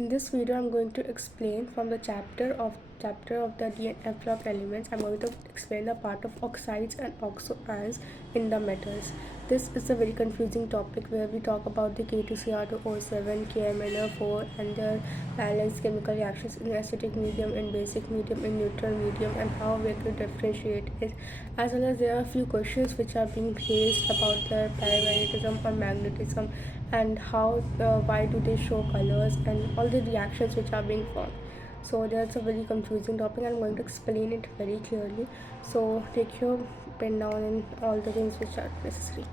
In this video, I'm going to explain from the chapter of the DNF block elements. I'm going to explain the part of oxides and oxo ions in the metals. This is a very confusing topic where we talk about the K2Cr2O7, KMnO4 and their balanced chemical reactions in acidic medium, in basic medium, in neutral medium, and how we can differentiate it. As well as there are a few questions which are being raised about their paramagnetism or magnetism and how why do they show colors and all the reactions which are being formed. So that's a very confusing topic. I'm going to explain it very clearly, so take your pen down and all the things which are necessary.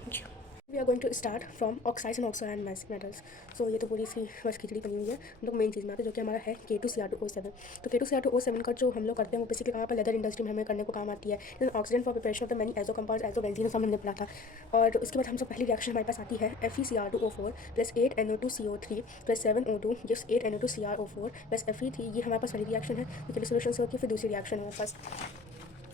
Thank you. We are going to start from oxides and oxo ion metals. So ये तो पूरी सी बस खिचड़ी बनी हुई है, हम लोग main चीज़ में आते हैं जो कि हमारा है K2Cr2O7. तो K2Cr2O7 का जो हम लोग करते हैं वो बेसिकली कहाँ पर लेदर इंडस्ट्री में हमें करने को काम आती है. Oxygen for preparation of the many azo compounds azo benzene हमने पढ़ा था. और उसके बाद हम सब पहली रिएक्शन हमारे पास आती है FeCr2O4 plus 8NO2CO3 plus 7O2 gives 8NO2Cr4 plus Fe3. ये हमारे पास पहली रिएक्शन है, ये सोल्यूशन से होती है. फिर दूसरी रिएक्शन है हमारे पास,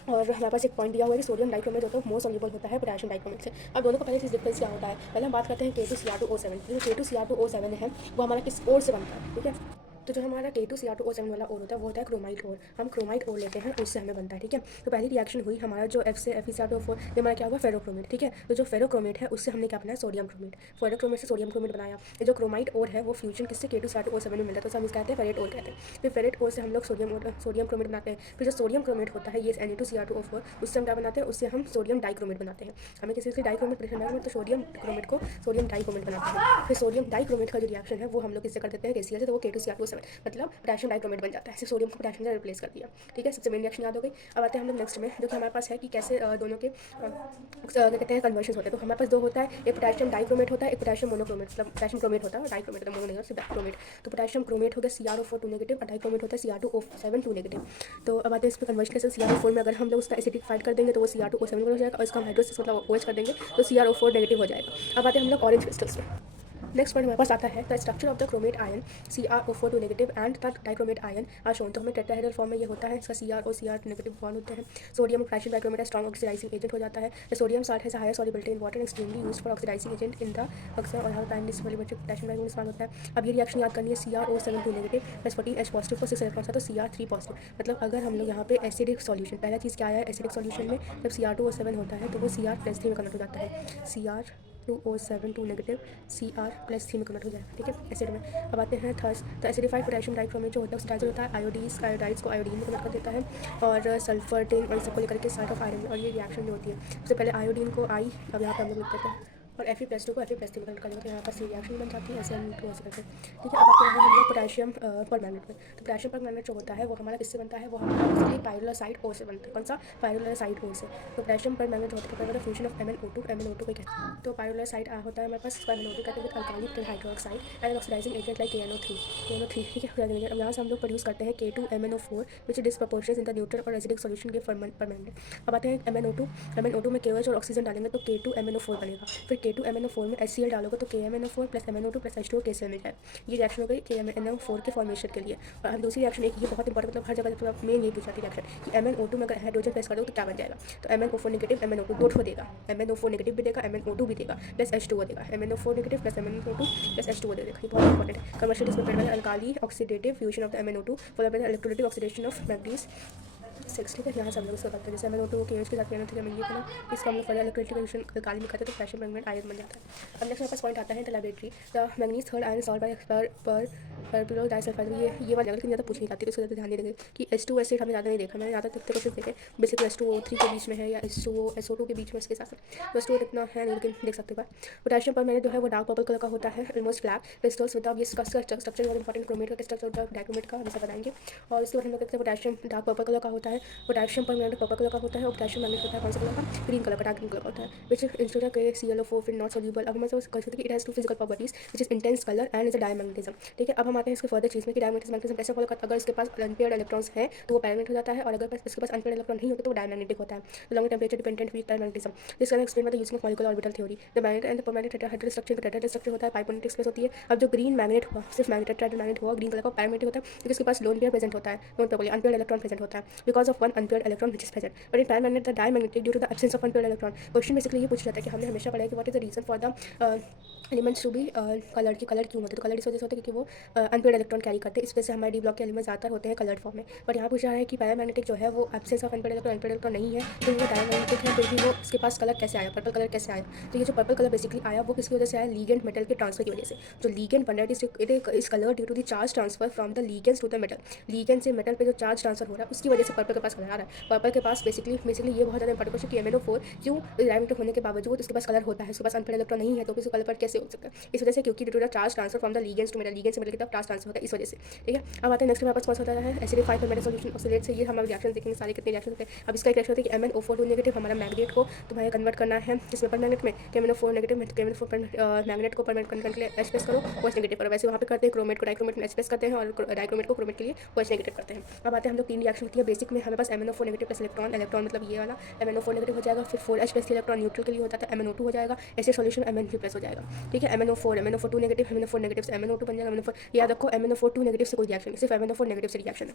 और हमारे पास एक पॉइंट दिया हुआ है कि सोडियम डाइक्रोमेट होता है मोर सॉल्युबल होता है पोटेशियम डाइक्रोमेट से. अब दोनों का पहले चीज़ डिफरेंस क्या होता है, पहले हम बात करते हैं K2Cr2O7. जो K2Cr2O7 है वो हमारा किस ओर से बनता है, ठीक है. तो जो हमारा K2Cr2O7 वाला ओर होता है वो होता है क्रोमाइट ओर. हम क्रोमाइट ओर लेते हैं, उससे हमें बनता है, ठीक है. तो पहली रिएक्शन हुई हमारा जो F से FeCr2O4, ये हमारा क्या हुआ फेरोक्रोमेट, ठीक है. तो जो फेरोक्रोमेट है उससे हमने क्या बनाया सोडियम क्रोमेट. फेरोक्रोमेट से सोडियम क्रोमेट बनाया. ये जो क्रोमाइट ओर है वो फ्यूजन किससे K2Cr2O7 में मिलता है, तो हम इसका कहते हैं फेरेट ओर कहते हैं. फिर फेरेट ओर से हम लोग सोडियम क्रोमेट बनाते हैं. फिर जो सोडियम क्रोमेट होता है ये Na2Cr2O4, उससे हम क्या बनाते हैं, उससे हम सोडियम डाइक्रोमेट बनाते हैं. हमें किसी से डाइक्रोमेट बनाना है तो सोडियम क्रोमेट को सोडियम डाइक्रोमेट बनाते हैं. फिर सोडियम डाइक्रोमेट का जो रिएक्शन है वो हम लोग किससे कर देते हैं KCl से, तो वो K2Cr2O7 मतलब पोटेशियम डाइक्रोमेट बन जाता है. सिर्फ सोडियम को पोटेशियम से रिप्लेस कर दिया, ठीक है. सबसे मेन रिएक्शन याद हो गई. अब आते हैं हम लोग नेक्स्ट में, जो कि हमारे पास है कि कैसे दोनों के क्या कहते हैं कन्वर्शन होते हैं. तो हमारे पास दो होता है, एक पोटेशियम डाइक्रोमेट होता है, एक पोटेशियम मोनोक्रोमेट. मतलब पोटेशियम क्रोमेट होता है, डाइक्रोमेट होता है, मोनो नहीं होता, डाइक्रोमेट. तो पोटेशियम क्रोमेट हो गया Cr4 2 नेगेटिव, और डाइक्रोमेट होता है Cr2O7 2 नेगेटिव. तो अब आते हैं इस पर कन्वर्शन कैसे. Cr4 में अगर हम लोग उसका एसिडिफाइड कर देंगे तो वो Cr2O7 हो जाएगा, और इसका हाइड्रोसिस मतलब OH कर देंगे तो Cr4 नेगेटिव हो जाएगा. अब आते हैं हम लोग ऑरेंज क्रिस्टल्स में. नेक्स्ट पॉइंट हमारे पास आता है the structure of the chromate ion Cr4 2 negative and the dichromate ion are shown. तो हमें टेट्राहेड्रल फॉर्म में ये होता है, इसका Cr और Cr नेगेटिव बॉन्ड होते हैं. Sodium potassium dichromate strong oxidising agent हो जाता है. The sodium salt has higher solubility in water extremely used for oxidising agent in the अक्सर और हर टाइम सॉल्युबिलिटी पोटेशियम डाइक्रोमेट इस्तेमाल होता है. अब ये रिएक्शन याद करनी है CrO7 2 negative plus 14H positive for 6 electrons है तो Cr3 पॉजिटिव. मतलब अगर हम लोग यहाँ पे एसिडिक सॉल्यूशन, पहला चीज़ क्या आया है एसिडिक सॉल्यूशन में, जब Cr2O7 होता है तो वो Cr+3 में कन्वर्ट हो जाता है. Cr2O7 2 नेगेटिव Cr+3 में कन्वर्ट हो जाएगा, ठीक है, एसिड में. अब आते हैं थर्स. तो एसिडिफाइड पोटेशियम डाइक्रोमेट जो होता है ऑक्सीडाइजर होता है आयोडाइड्स को आयोडीन में कन्वर्ट कर देता है, और सल्फर टिन और सबको लेकर के साल्ट ऑफ आयरन. और ये रिएक्शन जो होती है सबसे पहले आयोडीन को आई, अब यहाँ पर हम लोग लिख देते हैं, और Fe+2 को Fe+3 में कन्वर्ट कर देंगे. तो यहाँ पर रिएक्शन बन जाती है SN2 ऐसे करके, ठीक है. अब आते हैं हम लोग पोटेशियम परमैंगनेट में. तो पोटेशियम परमैंगनेट जो होता है वो हमारा किससे बनता है, वो हमारा बेसिकली पाइरोलसाइड ओर से बनता है. कौन सा, पाइरोलसाइड ओर से. तो पोटेशियम परमैंगनेट जो होता है फ्यूजन ऑफ MnO2 को कहते हैं. तो पाइरोलसाइड होता है हमारे पास MnO2 कहते हैं alkali hydroxide and oxidising agent like KNO3, ठीक है. अब यहाँ से हम लोग प्रोड्यूस करते हैं K2MnO4 which disproportionate in the neutral और एसिडिक सॉल्यूशन के परमैंगनेट. अब आते हैं MnO2 में KOH और ऑक्सीजन डालेंगे तो K2MnO4 बनेगा. फिर K2MnO4 में HCl डालोगे तो KMnO4 plus MnO2 plus H2O KCl मिल जाएगा. ये रिएक्शन हो गई KMnO4 के फॉर्मेशन के लिए. और हम दूसरी रिएक्शन, एक ये बहुत इंपॉर्टेंट, मतलब हर जगह मेन ये पूछी जाती है रिएक्शन कि MnO2 में अगर हाइड्रोजन प्लस कर दो तो क्या बन जाएगा. तो MnO4 नेगेटिव MnO2 दो ठो देगा, MnO4 नेगेटिव भी देगा, MnO2 भी देगा, प्लस H2O देगा. MnO4 negative plus MnO2 plus H2O देगा. ये बहुत इंपॉर्टेंट है. कमर्शियल इसमें पेड़ alkali oxidative fusion of the MnO2 followed by the electrolytic oxidation of manganese 6, ठीक है. यहाँ से हम लोग इसको करते हैं, जैसे MnO2 के KOH के साथ KNO3 में ये था, इसका हम लोग फर्दर इलेक्ट्रोलाइटिक काली में करते हैं तो पोटेशियम मैग्नेट आयन बन जाता है. अब नेक्स्ट हमारे पास पॉइंट आता है the laboratory. The manganese third ion solve by परपिलो डाइसल्फाइड. ये वाला लेकिन ज़्यादा पूछ नहीं जाती, तो इसको ज़्यादा ध्यान नहीं देंगे कि H2 एसिड हमने ज़्यादा नहीं देखा. मैंने ज़्यादा कितने क्वेश्चन देखे बेसिकली H2O3 के बीच में है या SO2 के बीच में, इसके साथ तो H2O इतना है नहीं, लेकिन देख सकते हो. पोटेशियम पर मैंने जो है वो डार्क पर्पल कलर का होता है, ऑलमोस्ट ब्लैक क्रिस्टल्स विद ये स्ट्रक्चर बहुत इंपॉर्टेंट क्रोमेट का स्ट्रक्चर होता है, डाइक्रोमेट का हमेशा बताएंगे. और इसके बाद हम लोग कहते हैं पोटेशियम डार्क पर्पल कलर का होता है, पोटेशियम पर मैंने पर्पल कलर का होता है, और पोटेशियम मैग्नेट होता है कौन सा कलर का, ग्रीन कलर का, डार्क ग्रीन कलर का होता है, विच इंस्टेड ऑफ ClO4 फिर नॉट सोल्यूबल. अब हमें कह सकते हैं कि it has two physical properties which is intense colour and is a diamagnetism, ठीक है. अब हम आते हैं इसके फर्दर चीज़ में कि डायमैग्नेटिज्म कैसे फॉलो करता है. अगर इसके पास अनपेयर्ड इलेक्ट्रॉन्स है तो वो पैरामैग्नेट हो जाता है, और अगर इसके पास अनपेयर्ड इलेक्ट्रॉन नहीं होते तो वो डायमैग्नेटिक होता है. Long temperature dependent weak diamagnetism. This can explain by the using of molecular orbital theory. The magnet and the paramagnet tetrahedral structure होता है, पाइपोनेट एक्सप्रेस होती है. अब जो ग्रीन मैग्नेट हुआ, सिर्फ मैग्नेट टेट्राहेड्रल मैग्नेट हुआ ग्रीन कलर का, पैरामैग्नेटिक होता है क्योंकि इसके पास लोन पेयर प्रेजेंट होता है, lone pair unpaired electron present होता है. Because of one unpaired electron which is present, but in paramagnet the diamagnetic due to the absence of unpaired electron. Question basically ये पूछ रहा था कि हमने हमेशा पढ़ा है कि what is the reason for the elements to be coloured, की कलर क्यों होते हैं, तो कलर इस वजह से होते हैं क्योंकि वो अनपेयर्ड इलेक्ट्रॉन कैरी करते हैं, इस वजह से हमारे डी ब्लॉक के एलिमेंट्स ज़्यादातर होते हैं कलर्ड फॉर्म में। बट यहाँ पूछ रहा है कि पैरामैग्नेटिक जो है वो एब्सेंस ऑफ अनपेयर्ड इलेक्ट्रॉन नहीं है, तो वो डायमैग्नेटिक है, फिर भी वो उसके पास कलर कैसे आया, पर्पल कलर कैसे आया। तो ये जो पर्पल कलर बेसिकली आया वो किसकी वजह से आया, लीगेंड मेटल के ट्रांसफर की वजह से। जो लीगेंड बन रहा है इस colour due to the charge transfer from the ligands to the metal. Ligand से मेटल पे जो चार्ज ट्रांसफर हो रहा है उसकी वजह से पर्पल के पास कलर आ रहा है। पर्पल के पास बेसिकली ये बहुत ज़्यादा इंपॉर्टेंट क्वेश्चन कि MnO4 क्यों डायमैग्नेटिक होने के बावजूद उसके पास कलर होता है, उसके पास अनपेयर्ड इलेक्ट्रॉन नहीं है, तो उसका कलर पर कैसे हो सकता है, इस वजह से क्योंकि due to the charge transfer from the ligands to metal, ligand से मेटल की तरफ चार्ज ट्रांसफर होता है, इस वजह से। ठीक है, अब आते हैं नेक्स्ट हमारे पास कौन सा होता है एसिडिफाइड मेटल सॉल्यूशन ऑक्सीडेट से। ये हम रिएक्शन देखेंगे सारे कितने रिएक्शन होते हैं। अब इसका एक रिएक्शन होता है कि MnO4 नेगेटिव हमारा मैग्नेट को तुम्हारे कन्वर्ट करना है किस पेपर मैग्नेट में, MnO4 नेगेटिव मैग्नेट को परमानेंट करने के लिए H प्लस करो, OH नेगेटिव करो। वैसे वहाँ पे करते हैं क्रोमेट को डाइक्रोमेट में H प्लस करते हैं और डाइक्रोमेट को क्रोमेट के लिए OH नेगेटिव करते हैं। अब आते हैं हम लोग तीन रिएक्शन होती है बेसिक में, हमें पास MnO4 negative plus electron, electron मतलब ये वाला MnO4 नेगेटिव हो जाएगा, फिर 4H प्लस इलेक्ट्रॉन न्यूट्रल के लिए हो जाता है MnO2 हो जाएगा, ऐसे सॉल्यूशन MnP प्लस हो जाएगा। ठीक है, MnO4 2 नेगेटिव, MnO4 नेगेटिव से MnO2 बन जाएगा। MnO4 याद रखो MnO4 2 नेगेटिव से कोई रिएक्शन नहीं, सिर्फ MnO4 नेगेटिव से रिएक्शन है।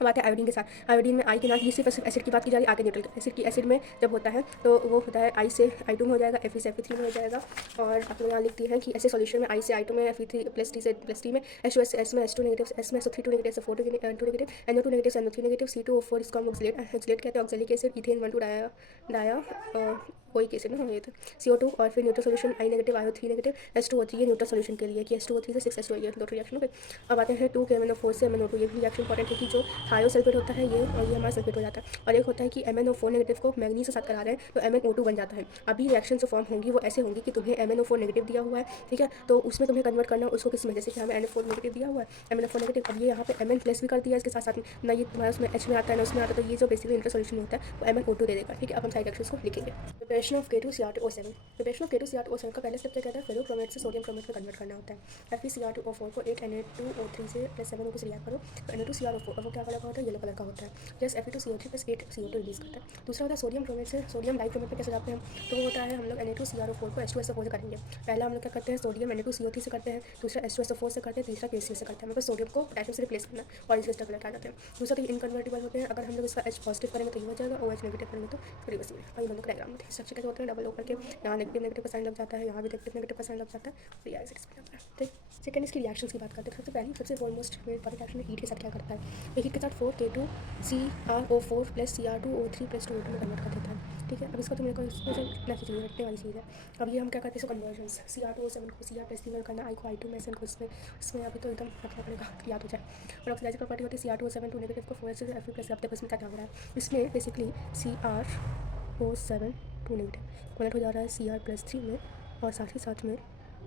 अब आते हैं आयोडीन के साथ। आयोडीन में आई के नाम, ये सिर्फ एसिड की बात की जा रही है, आगे न्यूट्रल एसिड की। एसिड में जब होता है तो वो होता है आई से I2 में हो जाएगा, Fe से Fe3 में हो जाएगा। और आप लोग यहाँ लिखती हैं कि ऐसे सॉल्यूशन में आई से I2 में, Fe3 प्लस T से प्लस T में, H2S से S में, H2 नेगेटिव से S में, SO3 2 नेगेटिव से 4 2 नेगेटिव, NO2 नेगेटिव से NO3 नेगेटिव, C2O4 इसको हम ऑक्सीलेट कहते हैं, ऑक्सैलिक एसिड, इथेन 1 2 डाया कोई केस ना ये तो CO2। और फिर neutral solution I negative, IO3 negative, H2O3 ये न्यूट्रल सोल्यूशन के लिए कि H2O3 से 6H2 ये दो रिएक्शन हो गए। अब आते हैं 2 के MnO4 से MnO2। ये भी रिएक्शन इंपॉर्टेंट है कि जो थायोसल्फेट होता है ये, और ये हमारा सल्फेट हो जाता है। और एक होता है कि MnO4 नेगेटिव को मैग्नीज के साथ करा रहे हैं तो MnO2 बन जाता है। अभी रिएक्शन जो फॉर्म होंगी वो ऐसे होंगी कि तुम्हें MnO4 नेगेटिव दिया हुआ है, ठीक है, तो उसमें तुम्हें कन्वर्ट करना उसको किस में, जैसे कि हमें NO4 नेगेटिव दिया हुआ है, MnO4 नेगेटिव, अब ये यहाँ पे Mn प्लस भी कर दिया इसके साथ साथ में, ना ये तुम्हारा उसमें H में आता है ना उसमें आता है, तो ये जो बेसिकली न्यूट्रल सोल्यूशन होता है वो MnO2 दे देगा। ठीक है, अब हम साइड रिएक्शंस को लिखेंगे। Preparation of K2Cr2O7। Preparation of K2Cr2O7 का पहला स्टेप क्या कहता है, फेरोक्रोमेट से सोडियम क्रोमेट में कन्वर्ट करना होता है। FeCr2O4 को 8 Na2O3 से प्लस 7O2 से रिएक्ट करो तो Na2Cr4 अब वो क्या कलर का होता है, येलो कलर का होता है, plus Fe2CO3 plus 8CO2 release करता है। दूसरा होता है सोडियम क्रोमेट से सोडियम डाइक्रोमेट में कैसे जाते हैं, तो वो होता है हम लोग Na2Cr4 को H2SO4 से करेंगे। पहला हम लोग क्या करते हैं, सोडियम Na2CO3 से करते हैं, दूसरा H2SO4 से करते हैं, तीसरा KCl से करते हैं। हमें बस सोडियम को पोटेशियम से रिप्लेस करना, ऑरेंज क्रिस्टल कलर आ जाते हैं। दूसरा तो इनकन्वर्टिबल होते हैं, अगर हम लोग इसका H पॉजिटिव करेंगे तो ये हो जाएगा, OH नेगेटिव करेंगे तो रिवर्स में। और ये हम लोग डायग्राम में स्ट्रक्चर कैसे होते हैं, डबल ओकर के यहाँ नेगेटिव का साइन लग जाता है, यहाँ भी नेगेटिव का साइन लग जाता है, और ये ऐसे डिस्प्ले होता है। ठीक, सेकंड इसकी रिएक्शंस की बात करते हैं। सबसे पहली सबसे ऑलमोस्ट इंपॉर्टेंट रिएक्शन में हीट के साथ क्या करता है, तो हीट के साथ 4K2Cr4 plus Cr2O3 plus 2O2 में कन्वर्ट कर देता है। ठीक है, अब इसका तो मेरे को इसमें रखने वाली चीज़ है। अब ये हम क्या करते हैं, कन्वर्जन्स Cr2O7 को Cr प्लस 3 में करना, I को I2 में, SN को इसमें अभी तो एकदम रखना पड़ेगा याद हो जाए। और ऑक्सीडाइजिंग प्रॉपर्टी होती है Cr2O7 2 नेगेटिव को 4H से Fe प्लस, अब देखो इसमें क्या हो रहा है, इसमें बेसिकली Cr2O7 2 नेगेटिव कन्वर्ट हो जा रहा है Cr प्लस 3 में, और साथ ही साथ में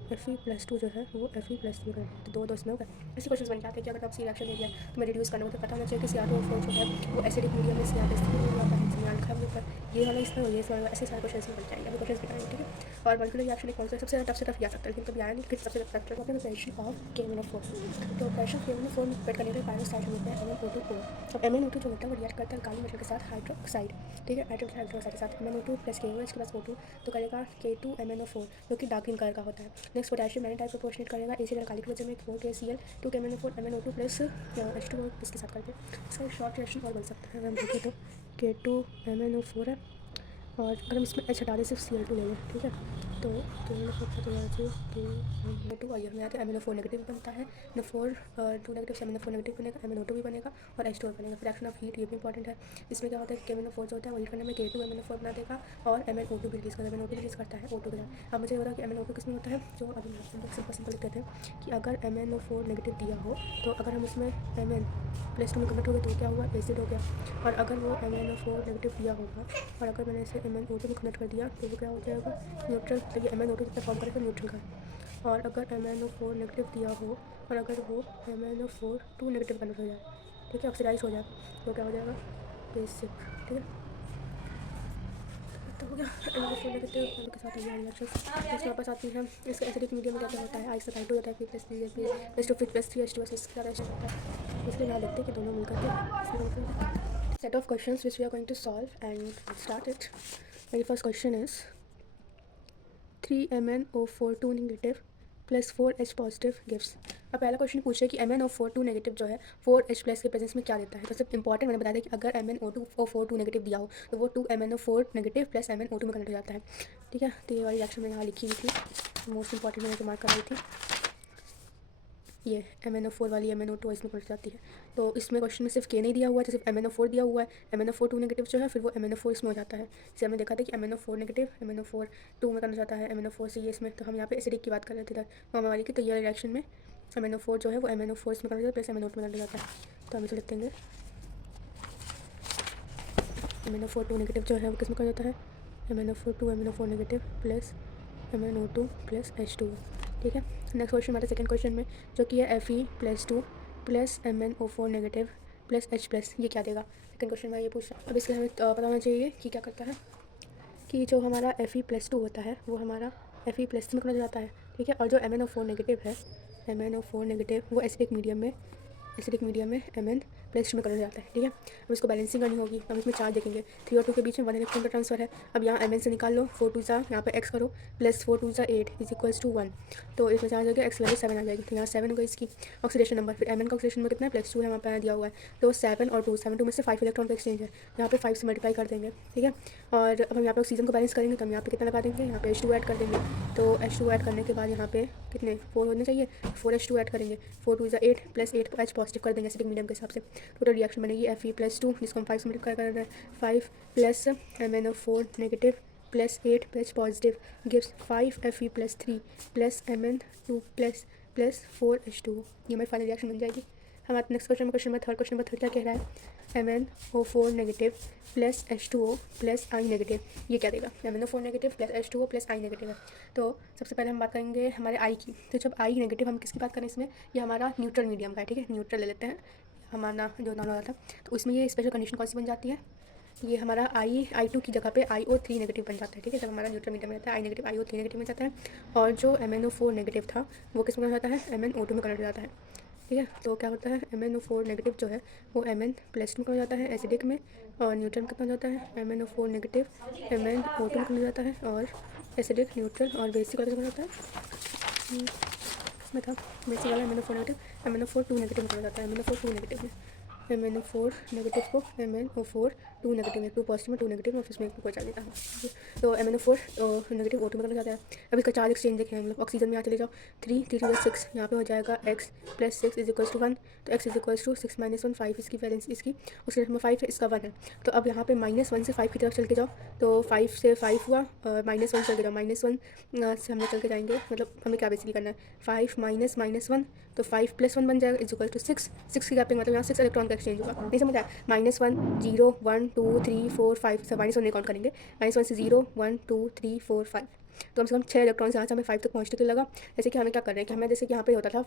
Fe+2 जो है वो Fe+3 का, तो दो इसमें होगा। ऐसे क्वेश्चन बन जाते हैं कि अगर आप सी रिएक्शन दे दिया तो मैं रिड्यूस करना, तो पता होना चाहिए कि Cr2O4 जो है वो एसिडिक मीडियम में Cr+3 में आता है, यहाँ लिखा है ऊपर, ये वाला इसमें और ये इसमें, ऐसे सारे क्वेश्चन में बन जाएंगे। अभी क्वेश्चन बताएंगे, ठीक है। और मॉलिक्यूलर रिएक्शन एक कौन सा सबसे टफ आ सकता है, लेकिन कभी आया नहीं, लेकिन सबसे टफ है प्रिपरेशन ऑफ KMnO4। तो प्रेशर KMnO4 में प्रिपेयर करने के लिए पायरोसाइड होता है MnO2 अब MnO2 जो होता है वो रिएक्ट करता है काली मेटल के साथ हाइड्रोक्साइड, ठीक है, हाइड्रोक्साइड के साथ MnO2 प्लस KOH के पास O2 तो करेगा K2MnO4 जो कि डार्क ग्रीन कलर का होता है। नेक्स्ट पोटेशियम मैग्नेटाइट प्रोपोर्शनेट करेगा AC काली की वजह में 4KCl 2KMnO4 MnO2 plus H2O इसके साथ करके इसका शॉर्ट रिएक्शन और बन सकता है। अगर हम देखें तो K2MnO4 है, और अगर हम इसमें H हटा दें सिर्फ Cl2 ले लें, ठीक है, तो MnO2 और ये हमें आता है MnO4 नेगेटिव बनता है, NO4 2 नेगेटिव से MnO4 नेगेटिव बनेगा, MnO2 भी बनेगा और H2O बनेगा। फ्रैक्शन ऑफ हीट ये भी इंपॉर्टेंट है, इसमें क्या होता है कि KMnO4 जो होता है वो हीट करने में K2MnO4 बना देगा और MnO2 भी रिलीज करता है, MnO2 रिलीज करता है O2 के साथ। अब मुझे ये बताया कि MnO2 किस में होता है, जो अभी सिंपल लिख देते हैं कि अगर MnO4 नेगेटिव दिया हो तो अगर हम उसमें Mn+2 में कन्वर्ट हो गया तो क्या हुआ, एसिड हो गया, और अगर वो MnO4 नेगेटिव दिया होगा और अगर मैंने इसे MnO2 में कन्वर्ट कर दिया तो वो क्या हो जाएगा, न्यूट्रल, तो ये MnO2 कितना फॉर्म करेगा, न्यूट्रल का। और अगर MnO4 नेगेटिव दिया हो और अगर वो MnO4 2 नेगेटिव कन्वर्ट हो जाए, ठीक है, ऑक्सीडाइज हो जाए, तो क्या हो जाएगा, बेसिक, ठीक है, तो हो गया MnO4 नेगेटिव के साथ रिएक्शन। नेक्स्ट वापस आती है इसका एसिडिक मीडियम में क्या होता है, आइस I2 होता है F+3 H2S इसके साथ होता है, इसलिए यहाँ देखते हैं कि दोनों मिलकर के set of questions which we are going to solve and start it. Very first question is 3MnO4 2 negative plus 4H positive gives. अब पहला क्वेश्चन पूछ रहे कि MnO4 2 नेगेटिव जो है 4H+ के प्रेजेंस में क्या देता है। तो सबसे इंपॉर्टेंट मैंने बताया था कि अगर MnO2 4 2 नेगेटिव दिया हो तो वो 2 MnO4 नेगेटिव प्लस MnO2 में कन्वर्ट हो जाता है। ठीक है, तो ये वाली रिएक्शन मैंने यहाँ लिखी हुई थी, मोस्ट इंपॉर्टेंट मैंने जो मार्क कराई थी ये MnO4 वाली MnO2 इसमें कन्वर्ट जाती है। तो इसमें क्वेश्चन में सिर्फ K नहीं दिया हुआ है, तो सिर्फ MnO4 दिया हुआ है। MnO4 2 नेगेटिव जो है फिर वो MnO4 इसमें हो जाता है। जैसे हमने देखा था कि MnO4 नेगेटिव MnO4 2 में कन्वर्ट जाता है, MnO4 से ये इसमें। तो हम यहाँ पे एसिडिक की बात कर रहे थे इधर नॉर्मल वाली की। तो ये रिएक्शन में MnO4 जो है वो MnO4 इसमें कन्वर्ट जाता है प्लस MnO2 में कन्वर्ट जाता है। तो हम इसे लिखते हैं MnO4 2 नेगेटिव जो है वो किसमें कन्वर्ट जाता है, MnO4 2 MnO4 negative plus MnO2 plus H2। ठीक है, नेक्स्ट क्वेश्चन हमारा सेकंड क्वेश्चन में जो कि है Fe+2 plus MnO4 negative plus H+, ये क्या देगा। सेकंड क्वेश्चन में ये पूछा। अब इसके हमें पता होना चाहिए कि क्या करता है कि जो हमारा Fe+2 होता है वो हमारा Fe+ में कन्वर्ट जाता है। ठीक है, और जो MnO4 नेगेटिव है, MnO4 नेगेटिव वो एसिडिक मीडियम में Mn+2 में कन्वर्ट जाता है। ठीक है, अब इसको बैलेंसिंग करनी होगी। हम इसमें चार्ज देखेंगे 3 और 2 के बीच में 1 इलेक्ट्रॉन का ट्रांसफर है। अब यहाँ Mn से निकाल लो, 4 2 यहाँ पे x करो प्लस 4 2 8 इज इक्वल्स टू 1। तो इसमें चार्ज हो गया, x वैल्यू 7 आ जाएगी। तो यहाँ 7 हो गई इसकी ऑक्सीडेशन नंबर। फिर Mn का ऑक्सीडेशन नंबर कितना है, +2 है, वहाँ पे दिया हुआ है। तो 7 और 2 7 2 में से 5 इलेक्ट्रॉन का एक्सचेंज है, यहाँ पे 5 से मल्टीप्लाई कर देंगे। ठीक है, और अब हम यहाँ पे ऑक्सीजन को बैलेंस करेंगे तो हम यहाँ पे कितना लगा देंगे, यहाँ पे H2 ऐड कर देंगे। तो H2 ऐड करने के बाद यहाँ पे कितने 4 होने चाहिए, 4H2 ऐड करेंगे। 4 2 8 प्लस 8 H पॉजिटिव कर देंगे एसिडिक मीडियम के हिसाब से। टोटल रिएक्शन बनेगी Fe+2 जिसको हम 5 से मल्टीप्लाई कर रहे हैं, 5 plus MnO4 negative plus 8 H positive gives 5 Fe+3 plus Mn2 plus 4H2। ये हमारी फाइनल रिएक्शन बन जाएगी। हमारे नेक्स्ट क्वेश्चन में थर्ड क्वेश्चन क्या कह रहा है, MnO4 negative plus H2O plus I negative, ये क्या देगा। MnO4 negative plus H2O plus I negative है। तो सबसे पहले हम बात करेंगे हमारे I की। तो जब I नेगेटिव, हम किसकी बात करें इसमें, ये हमारा न्यूट्रल मीडियम का है। ठीक है, न्यूट्रल ले लेते हैं हमारा जो नाम वाला था। तो उसमें ये स्पेशल कंडीशन कौन सी बन जाती है, ये हमारा I2 की जगह पे IO3 नेगेटिव बन जाता है। ठीक है, जब हमारा न्यूट्रल मीडियम रहता है I नेगेटिव IO3 नेगेटिव में जाता है। और जो MnO4 नेगेटिव था वो किस में कन्वर्ट जाता है, MnO2 में कन्वर्ट हो जाता है। ठीक है, तो क्या होता है, MnO4 नेगेटिव जो है वो Mn+2 में कन्वर्ट जाता है एसिडिक में, और न्यूट्रल में कितना जाता है, MnO4 नेगेटिव MnO2 में कन्वर्ट जाता है, और एसिडिक न्यूट्रल और बेसिक वाला कन्वर्ट जाता है इसमें था बेसिक वाला MnO4 नेगेटिव MnO4 2 नेगेटिव में कन्वर्ट जाता है, MnO4 2 नेगेटिव में। MnO4 नेगेटिव को MnO4 2 नेगेटिव में, 2 पॉजिटिव में 2 नेगेटिव में, फिर इसमें एक बचा देता है। तो MnO4 नेगेटिव O2 में कन्वर्ट जाता है। अब इसका चार्ज एक्सचेंज देखें हम लोग, ऑक्सीजन में यहाँ चले जाओ, 3 3 2 6, यहाँ पे हो जाएगा x plus 6 is equals to 1। तो x इज इक्वल्स टू 6 -1 5 इसकी वैलेंस, इसकी ऑक्सीजन में 5 है, इसका 1 है। तो अब यहाँ पे -1 से 5 की तरफ चल के जाओ, तो 5 से 5 हुआ, -1 चल के जाओ, -1 से हम लोग चल के जाएंगे, मतलब हमें क्या बेसिकली करना है, 5 -1, तो 5 + 1 बन जाएगा इज इक्वल टू 6। 6 की गैपिंग मतलब यहाँ 6 इलेक्ट्रॉन का एक्सचेंज होगा। नहीं समझ आया, -1 0 1 2 3 4 5 सब -1 नहीं काउंट करेंगे, -1 से 0 1 2 3 4 5। तो कम से कम 6 इलेक्ट्रॉन यहाँ से हमें 5 तक पहुँचने के लिए लगा। जैसे कि हमें क्या कर रहे हैं कि हमें जैसे कि यहाँ पे होता था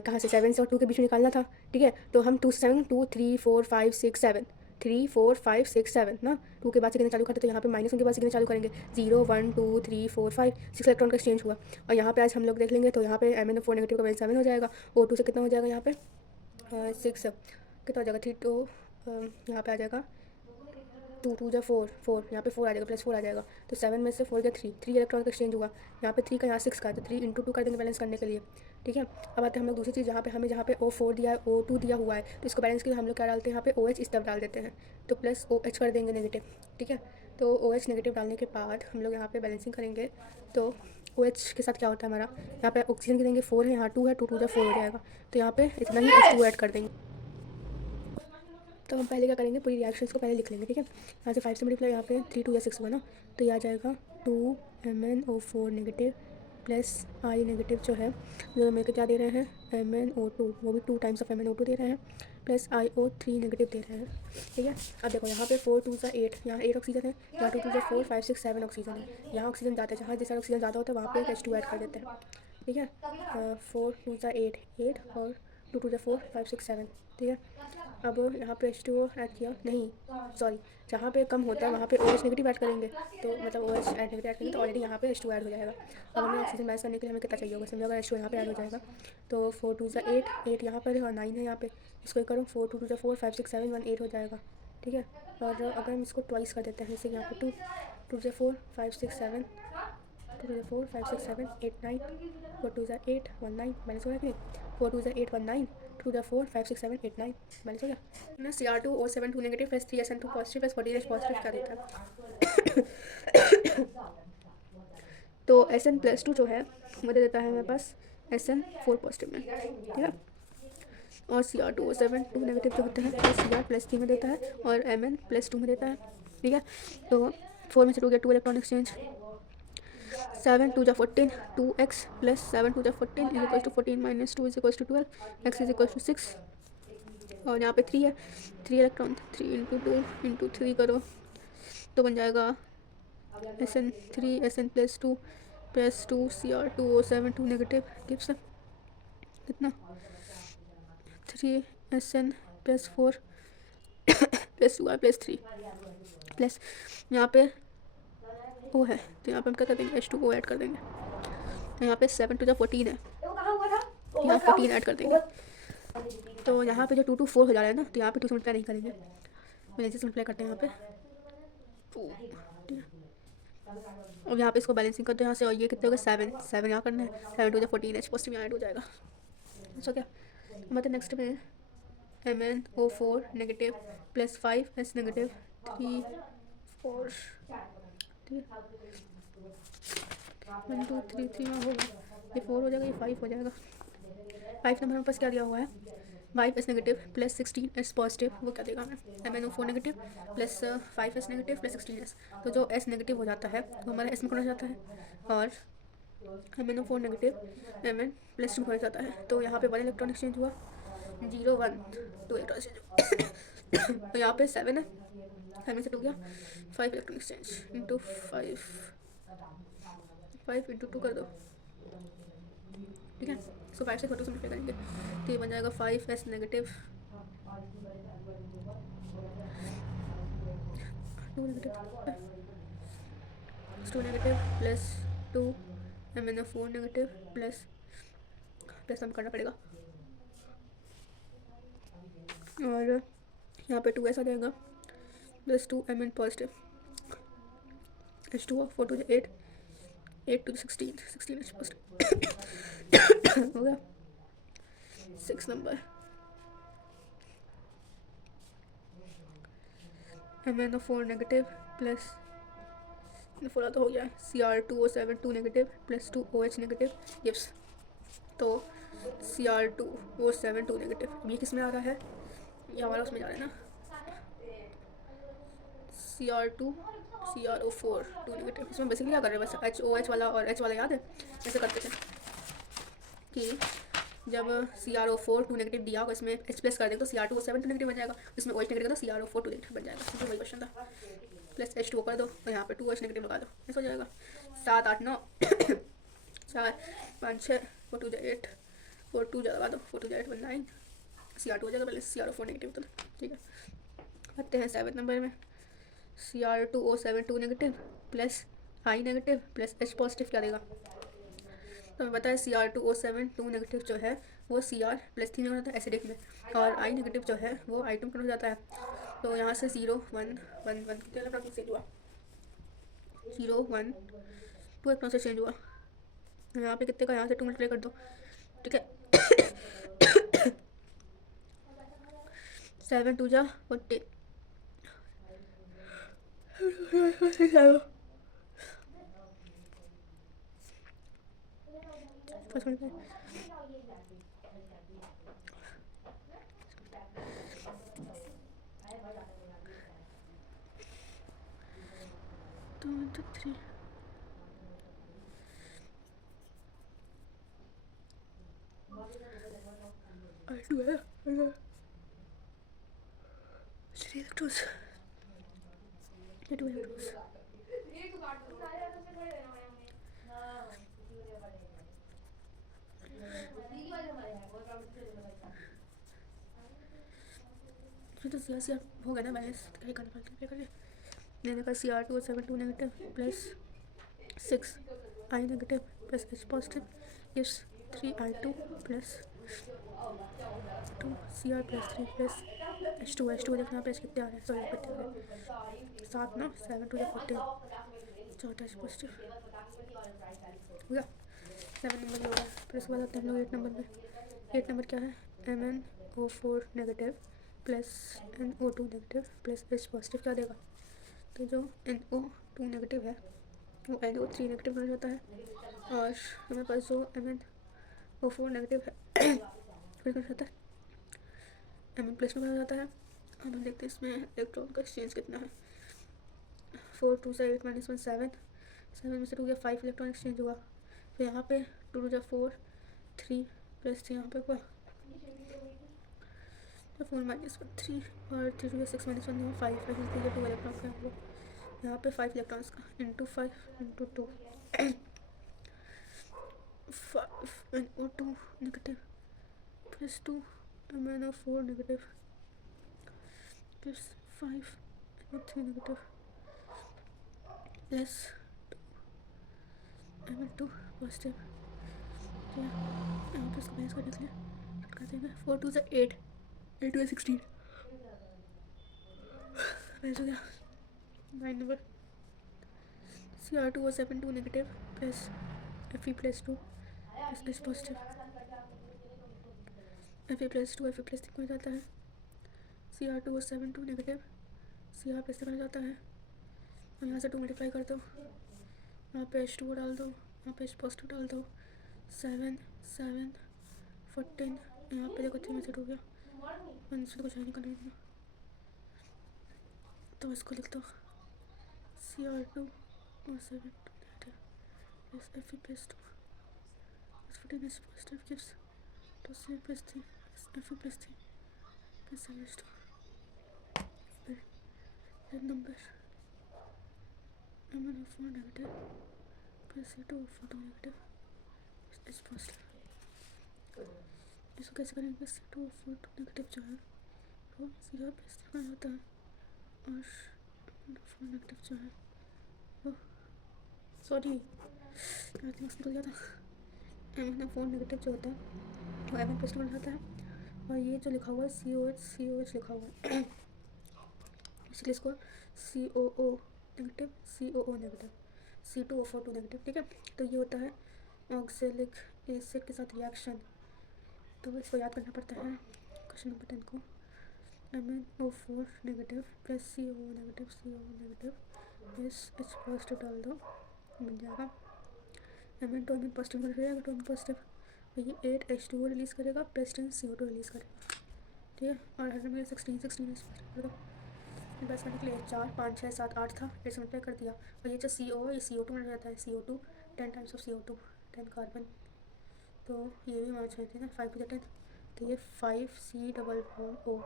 कहाँ से 7 से और 2 के बीच में निकालना था। ठीक है, तो हम 2 से 7 2 3 4 5 6 7 3 4 5 6 7 ना, 2 के बाद से गिनना चालू करते, तो यहाँ पे -1 के बाद से गिनना चालू करेंगे, 0 1 2 3 4 5 6 इलेक्ट्रॉन का एक्सचेंज हुआ। और यहाँ पे आज हम लोग देख लेंगे, तो यहाँ पे MnO4 नेगेटिव का वैल्यू 7 हो जाएगा, O2 से कितना हो जाएगा यहाँ पे 6 कितना हो जाएगा 3, तो यहाँ पे आ जाएगा 2 2 4 4, यहाँ पे 4 आ जाएगा, +4 आ जाएगा। तो 7 में से 4 गया 3 इलेक्ट्रॉन का एक्सचेंज हुआ। यहाँ पे 3 का यहाँ 6 का, तो 3 × 2 कर देंगे बैलेंस करने के लिए। ठीक है, अब आते हैं हम लोग दूसरी चीज़, जहाँ पे O4 दिया है, O2 दिया हुआ है, तो इसको बैलेंस के लिए हम लोग क्या डालते हैं, यहाँ पे OH इस तरफ डाल देते हैं, तो प्लस OH कर देंगे नेगेटिव। ठीक है, तो OH नेगेटिव डालने के बाद हम लोग यहाँ पे बैलेंसिंग करेंगे, तो OH के साथ क्या होता है हमारा, यहाँ पे ऑक्सीजन की देंगे 4 है, यहाँ 2 है, 2 2 4 हो जाएगा। तो यहाँ पे इतना ही H2 ऐड कर देंगे। तो हम पहले क्या करेंगे, पूरी रिएक्शंस को पहले लिख लेंगे। ठीक है, यहाँ से 5 से मल्टीप्लाई, यहाँ पे 3 2 या 6 हुआ ना, तो ये आ जाएगा 2 MnO4 negative plus I negative जो है, जो मेरे को क्या दे रहे हैं, MnO2, वो भी 2 टाइम्स ऑफ MnO2 दे रहे हैं, प्लस IO3 नेगेटिव दे रहे हैं। ठीक है, अब देखो यहाँ पे 4 2 8, यहाँ 8 ऑक्सीजन है, यहाँ 2 2 4 5 6 7 ऑक्सीजन है। यहाँ ऑक्सीजन ज़्यादा है, जहाँ जैसा ऑक्सीजन ज़्यादा होता है वहाँ पे H2 ऐड कर देते हैं। ठीक है, 4 2 8 और 2 2 4 5 6 7। ठीक है, अब यहाँ पे H2O ऐड किया, नहीं सॉरी, जहाँ पे कम होता है वहाँ पे OH नेगेटिव ऐड करेंगे, तो मतलब OH नेगेटिव ऐड करेंगे तो ऑलरेडी यहाँ पे H2 ऐड हो जाएगा। अब हमें ऑक्सीजन बैलेंस करने के लिए हमें कितना चाहिए होगा, समझो अगर H2 यहाँ पे ऐड हो जाएगा, तो 4 2 8 यहाँ पर और 9 है यहाँ पे, इसको करो 4 2 2 4 5 6 7 1 8 हो जाएगा। ठीक है, और अगर हम इसको ट्वाइस कर देते हैं, जैसे यहाँ पे 2 2 4 5 6 7 2 4 5 6 7 8 9 4 2 8 1 9 माइनस हो रहा है कि नहीं, 4 2 8 1 9, 2 4 5 6 7 8 9 बैलेंस हो गया ना। Cr2O7 2 negative plus 3SN2 positive plus 14H positive क्या देता है? तो Sn+2 जो है वो दे देता है मेरे पास Sn4 पॉजिटिव में, ठीक है। और Cr2O7 2 नेगेटिव जो होता है वो Cr+3 में देता है और Mn+2 में देता है, ठीक है। तो 4 में से 2 गया 2 इलेक्ट्रॉन एक्सचेंज, 7 2 जा 14, 2x प्लस 7 2 जा 14 is equal to 14 minus 2 is equal to 12, x is equal to 6 और यहाँ पे 3 है, 3 इलेक्ट्रॉन 3 इंटू 2 इंटू 3 करो तो बन जाएगा Sn3 Sn+2 plus 2 Cr2O7 2 negative gives कितना 3 Sn+4 plus 2r plus 3 plus यहाँ पे ओ है तो यहाँ पे हम क्या कर देंगे H2O ऐड कर देंगे, यहाँ पे 7 2 जा 14 है, यहाँ 14 ऐड कर देंगे तो यहाँ पे जो 2 2 4 हो जा रहा है ना, तो यहाँ पे 2 से मल्टीप्लाई नहीं करेंगे, मैं से मल्टीप्लाई करते हैं यहाँ पे 2, ठीक है। और यहाँ पे इसको बैलेंसिंग करते हैं यहाँ से, और ये कितने हो गए 7 7 यहाँ करना है, 7 2 जा 14 H पॉजिटिव यहाँ ऐड हो जाएगा, अच्छा क्या मतलब नेक्स्ट में MnO4 negative plus 5S negative 3 4 1 2 3 3 में होगा, ये 4 हो जाएगा, ये 5 हो जाएगा। 5 नंबर में पास क्या दिया हुआ है 5S negative plus 16S positive, वो क्या देगा हमें MnO4 negative plus 5S negative plus 16S, तो जो S नेगेटिव हो जाता है वो हमारा S में कन्वर्ट हो जाता है और MnO4 नेगेटिव Mn+2 हो जाता है। तो यहाँ पे 1 इलेक्ट्रॉन एक्सचेंज हुआ 0 1 2 इलेक्ट्रॉन एक्सचेंज तो यहाँ पे 7 है, 5 में से 2 गया 5 इलेक्ट्रॉन एक्सचेंज इंटू 5 इंटू 2 कर दो, ठीक है। इसको 5 से फोटो सिम्प्लीफाई करेंगे तो ये बन जाएगा 5S negative 2 negative plus 2 MnO4 negative plus plus हम करना पड़ेगा और यहाँ पे 2S आ जाएगा plus 2 Mn positive H2O 4 2 8 8 2 16 16 H positive हो गया 6 नंबर MnO4 नेगेटिव प्लस 4 तो हो गया Cr2O7 2 negative plus 2 OH negative gives, तो Cr2O7 2 नेगेटिव ये किस में आ रहा है, ये हमारा उसमें जा रहा है ना CR4 2 नेगेटिव। इसमें बेसिकली क्या कर रहे हैं बस HOH वाला और H वाला याद है, ऐसे करते थे कि जब CrO4 2 नेगेटिव दिया होगा इसमें H प्लस कर देगा तो Cr2O7 2 नेगेटिव बन जाएगा, इसमें OH नेगेटिव तो Cr4 2 नेगेटिव बन जाएगा, सिंपल वही क्वेश्चन था। प्लस H2O कर दो और यहाँ पे 2H नेगेटिव लगा दो, ऐसा हो जाएगा 7 8 9 4 5 6 4 2 8 4 2 लगा दो 4 2 8 1 9 Cr2 हो जाएगा पहले Cr4 नेगेटिव, तो ठीक है। आते हैं 7 नंबर में Cr2O7 2 negative plus I negative plus H positive क्या देगा, तो हमें पता है Cr2O7 2 नेगेटिव जो है वो Cr+3 में होता है एसिडिक में, और I नेगेटिव जो है वो I2 में हो जाता है। तो यहाँ से 0 1 1 1 कितने इलेक्ट्रॉन चेंज हुआ 0 1 2 इलेक्ट्रॉन से चेंज हुआ, यहाँ पे कितने का यहाँ से 2 मल्टीप्लाई कर दो, ठीक है। 7 2 जा 14 2 3 2 है 3 इलेक्ट्रॉन्स 2 इलेक्ट्रॉन्स तो CR हो गया ना बैलेंस, क्या करना मल्टीप्लाई करिए, मैंने कहा Cr2O7 2 negative plus 6 I negative plus H positive इस 3I2 plus 2 Cr plus 3 plus H2 देखो यहाँ पे H कितने आ रहे हैं, सॉरी कितने आ रहे हैं 7 ना 7 2 14 चौथा H पॉजिटिव हो गया 7 नंबर में हो गया। फिर उसके बाद आते हैं हम लोग 8 नंबर में 8 नंबर क्या है, MnO4 negative plus NO2 negative plus H positive क्या देगा, तो जो NO2 नेगेटिव है वो NO3 नेगेटिव बन जाता है और हमारे पास जो MnO4 नेगेटिव है फिर क्या जाता है Mn प्लस में बन जाता है। अब हम देखते हैं इसमें इलेक्ट्रॉन का एक्सचेंज कितना है, 4 2 से 8 -1 7, 7 में से 2 या 5 इलेक्ट्रॉन एक्सचेंज हुआ। फिर यहाँ पे 2 2 4 3 प्लस 3 यहाँ पे हुआ 4 -1 3 और 3 2 6 -1 यहाँ 5 5 3 2 इलेक्ट्रॉन का हुआ। यहाँ पे 5 इलेक्ट्रॉन्स का into 5 into 2 5 NO2 negative plus 2 MnO4 negative plus 5 NO3 negative plus Mn2 positive. यहाँ पे इसको बैलेंस करने के लिए कर देंगे 4 2 से 8 8 2 16 बैलेंस हो गया। 9 number Cr2O7 2 negative plus Fe plus 2 plus H positive, Fe plus 2 Fe plus 3 बन जाता है। Cr2O7 2 नेगेटिव Cr प्लस 3 बन जाता है और यहाँ से 2 मल्टीप्लाई कर दो, यहाँ पे H2O डाल दो, यहाँ पे H पॉजिटिव डाल दो, 7 7 14 यहाँ पे देखो 3 में से 2 गया 1 से कुछ नहीं करना, तो इसको लिख दो Cr2O7 negative plus Fe plus 2 plus 14 H positive gives तो C plus 3 plus Fe plus 3 plus H2। फिर number MnO4 negative plus C2O4 negative H positive. इसको कैसे करेंगे, C2O4 नेगेटिव जो है वो Cr प्लस 3 बन जाता है और MnO4 नेगेटिव जो है वो सॉरी निकल गया था, MnO4 नेगेटिव जो होता है वो Mn प्लस 2 बन जाता है और ये जो लिखा हुआ है COH लिखा हुआ है इसलिए इसको COO negative COO negative C2O4 negative, ठीक है। तो ये होता है ऑक्सैलिक एसिड के साथ रिएक्शन, तो इसको याद करना पड़ता है। क्वेश्चन नंबर 10 को MnO4 negative plus COO negative plus H positive डाल दो, बन जाएगा Mn पॉजिटिव बन जाएगा, 2 पॉजिटिव, ये 8 H2O रिलीज़ करेगा प्लस 10 CO2 रिलीज़ करेगा, ठीक है। और 100 में 16 कर दो, बस करने के लिए 4 5 6 7 8 था, ऐसे मल्टीप्लाई कर दिया और ये जो CO है ये CO2 बन जाता है, CO2 10 times of CO2 10 carbon, तो ये भी हमारा चाहिए ना 5 10, तो ये 5C+O,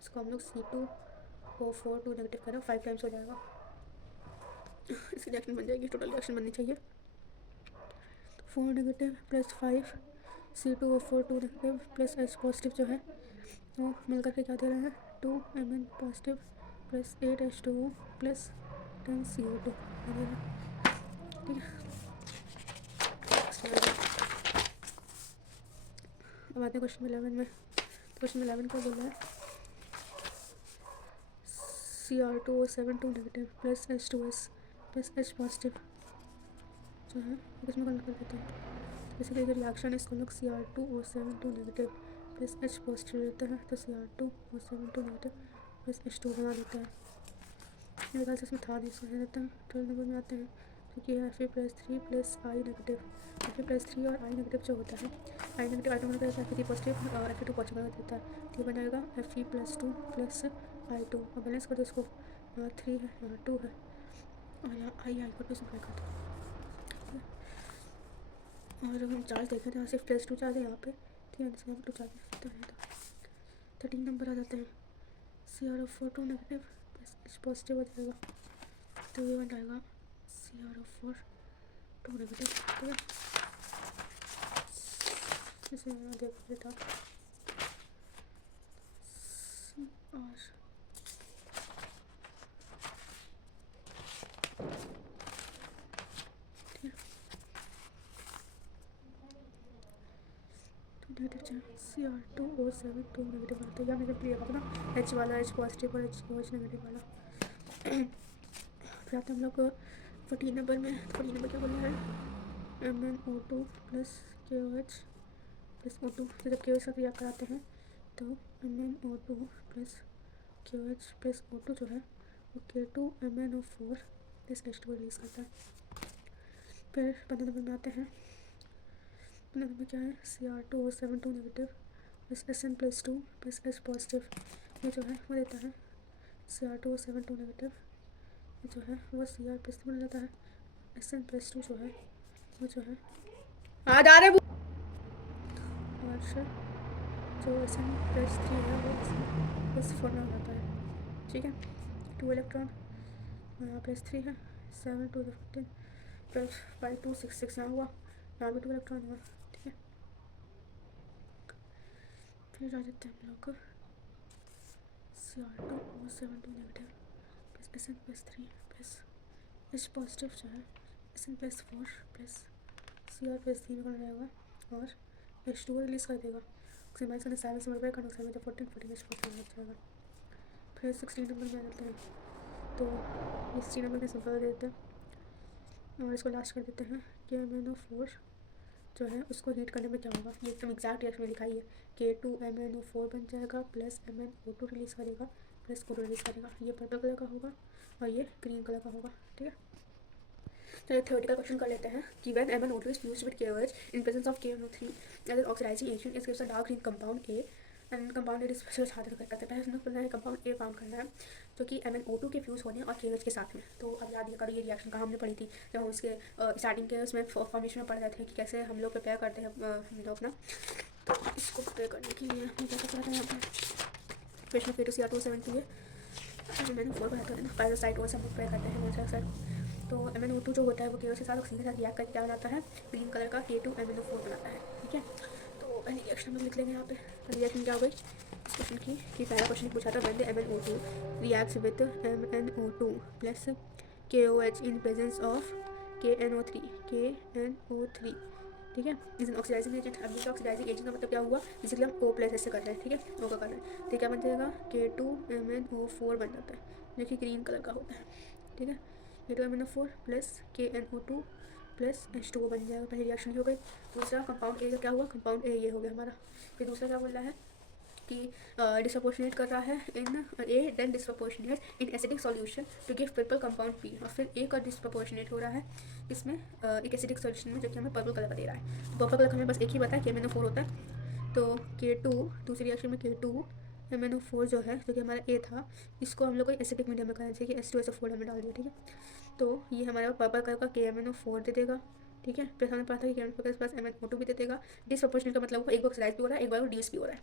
इसको हम लोग C2O4 2 नेगेटिव करें 5 टाइम्स हो जाएगा, इसकी रिएक्शन बन जाएगी, टोटल रिएक्शन बननी चाहिए 4 negative plus 5 C2O4 2 negative plus H positive जो है वो मिल करके क्या दे रहे हैं 2 Mn positive plus 8 H2O plus 10 CO2, ठीक है। अब आते हैं क्वेश्चन 11 में। क्वेश्चन 11 का बोला है Cr2O7 2 negative plus H2S plus H positive जो है इसमें कन्वर्ट कर देते हैं, इसलिए रिएक्शन है इसको लोग Cr2O7 2 negative plus H positive लेते हैं, तो Cr2O7 2 नेगेटिव प्लस H2 बना देते हैं। मेरे ख्याल से इसमें था नहीं, इसको दे देते हैं। 12 नंबर में आते हैं क्योंकि ये Fe+3 plus I negative, Fe+3 और I नेगेटिव जो होता है, I नेगेटिव आइटम बना देता है, Fe पॉजिटिव Fe2 पॉजिटिव बना देता है, तो ये बनेगा Fe+2 प्लस I2 और बैलेंस कर दो इसको, यहाँ 3 है यहाँ 2 है और यहाँ I को भी सिंपलाई कर दो, और जब हम चार्ज देखें तो यहाँ सिर्फ +2 चार्ज है, यहाँ पे 3 यहाँ पे 2 चार्ज है। 13 नंबर आ जाते हैं Cr4 2 negative plus H positive हो जाएगा, तो ये बन जाएगा Cr4 2 नेगेटिव, ठीक है। इसे मैं देख लेता हूँ नेगेटिव Cr2O7 2 नेगेटिव आता है, या मैंने क्लियर होगा ना H वाला H पॉजिटिव और H नेगेटिव वाला। फिर आते हम लोग 14 नंबर में, 14 नंबर क्या बोला है MnO2 plus KOH plus O2 तो जब KOH का क्रिया कराते हैं तो MnO2 plus KOH plus O2 जो है वो K2MnO4 प्लस H2 रिलीज करता है। फिर 15 नंबर में आते हैं। 15 नंबर क्या है, Cr2O7 2 negative plus Sn+2 plus H positive, ये जो है वो देता है Cr2O7 2 नेगेटिव, ये जो है वो Cr+3 बन जाता है। Sn+2 जो है वो जो है आ जा रहे और जो Sn+3 है वो Sn+4 में हो जाता है। ठीक है, 2 इलेक्ट्रॉन और यहाँ +3 है, 7 2 15 12 5 2 6 6 यहाँ हुआ, यहाँ भी 2 इलेक्ट्रॉन हुआ। ठीक है, फिर आ जाते हैं हम लोग Cr2O7 2 negative plus Sn+3 plus H positive जो है Sn+4 प्लस Cr+3 में रहेगा और H2 रिलीज कर देगा। ऑक्सीमाइज करने 7 से मल्टीप्लाई करना, 7 14 14 H पॉजिटिव लग जाएगा। फिर 16 नंबर में आ जाते हैं, तो इस 16 नंबर में सिंपल दे देते हैं और इसको लास्ट कर देते हैं कि MnO4 जो है उसको हीट करने में क्या होगा, ये एकदम एग्जैक्ट रिएक्शन में लिखा ही है। K2MnO4 बन जाएगा प्लस MnO2 रिलीज़ करेगा प्लस O2 रिलीज़ करेगा। ये पर्पल कलर का होगा और ये ग्रीन कलर का होगा। ठीक है, तो एक थ्योरेटिकल क्वेश्चन कर लेते हैं कि when MnO2 is fused with KOH in presence of KMnO3 as an oxidizing agent, it gives a dark green compound A and compound A is special हाथ करते हैं। पहले हमने बोलना है कंपाउंड A फाउंड करना है जो कि MnO2 के फ्यूज़ होने और KOH के साथ में। तो अब याद ये करो, ये रिएक्शन कहाँ हमने पढ़ी थी, जब हम उसके स्टार्टिंग के उसमें फॉर्मेशन में पढ़ रहे थे कि कैसे हम लोग प्रिपेयर करते हैं हम लोग अपना। तो इसको प्रिपेयर करने के लिए हम क्या करते हैं, यहाँ पर क्वेश्चन K2Cr2O7 के लिए मैंने 4 पढ़ा था ना, पायरोसाइट और सब प्रिपेयर करते हैं मोनोऑक्साइड। तो MnO2 जो होता है वो KOH के साथ ऑक्सीजन के साथ रिएक्ट करके क्या बनाता है, ग्रीन कलर का K2MnO4 बनाता है। ठीक है, तो पहले रिएक्शन हम लिख लेंगे यहाँ पे। रिएक्शन क्या हो गई इस क्वेश्चन की, कि पहला क्वेश्चन पूछा था when the MnO2 reacts with MnO2 plus KOH in presence of KNO3। ठीक है, इज एन ऑक्सीडाइजिंग एजेंट। अब ये ऑक्सीडाइजिंग एजेंट का मतलब क्या हुआ, बेसिकली हम O+ ऐसे कर रहे हैं। ठीक है, O का कर रहे हैं तो क्या बन जाएगा K2MnO4 बन जाता है जो कि ग्रीन कलर का होता है। ठीक है, K2MnO4 plus KNO2 plus H2O बन जाएगा। पहली रिएक्शन हो गई। दूसरा कंपाउंड ए का क्या हुआ, कंपाउंड ए ये हो गया हमारा। फिर दूसरा क्या बोल रहा है कि डिसप्रपोर्शनेट कर रहा है in A then disproportionate in acidic solution to give purple compound P, और फिर ए का डिसप्रपोर्शनेट हो रहा है इसमें एक एसिडिक सॉल्यूशन में जो कि हमें पर्पल कलर का दे रहा है। तो पर्पल कलर का हमें बस एक ही पता है कि MnO4 होता है। तो K2 दूसरी रिएक्शन में K2MnO4 जो है जो कि हमारा ए था, इसको हम लोग को एसिडिक मीडियम में करना चाहिए कि H2SO4 में डाल दिया। ठीक है, तो ये हमारा पर्पल कलर का KMnO4 दे देगा। ठीक है, फिर हमने पढ़ा था कि KMnO4 के पास MnO2 भी दे देगा। डिसप्रपोर्शनेट का मतलब एक बार ऑक्सीडाइज भी हो रहा है, एक बार वो डिस भी हो रहा है।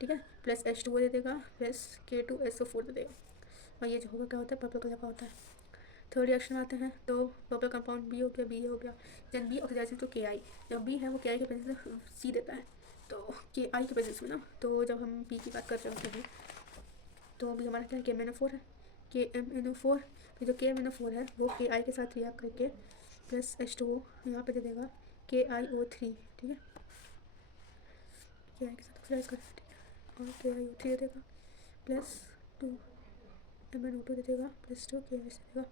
ठीक है, प्लस H2O दे देगा प्लस K2SO4 दे देगा, और ये जो होगा क्या होता है, पर्पल कलर का होता है। थर्ड रिएक्शन आते हैं, तो पर्पल कंपाउंड बी हो गया, बी हो गया। Then B oxidising to KI। जब बी है वो KI के प्रेजेंस में सी देता है, तो KI के प्रेजेंस में ना, तो जब हम बी की बात कर रहे होते हैं तो बी हमारा क्या है, KMnO4 है। KMnO4 जो KMnO4 है वो KI के साथ रिएक्ट करके प्लस H2O यहाँ पे दे देगा KiO3। ठीक है, KI के साथ ऑक्सीडाइज कर और KiO3 दे देगा प्लस 2 MnO2 दे देगा प्लस 2 KI से देगा।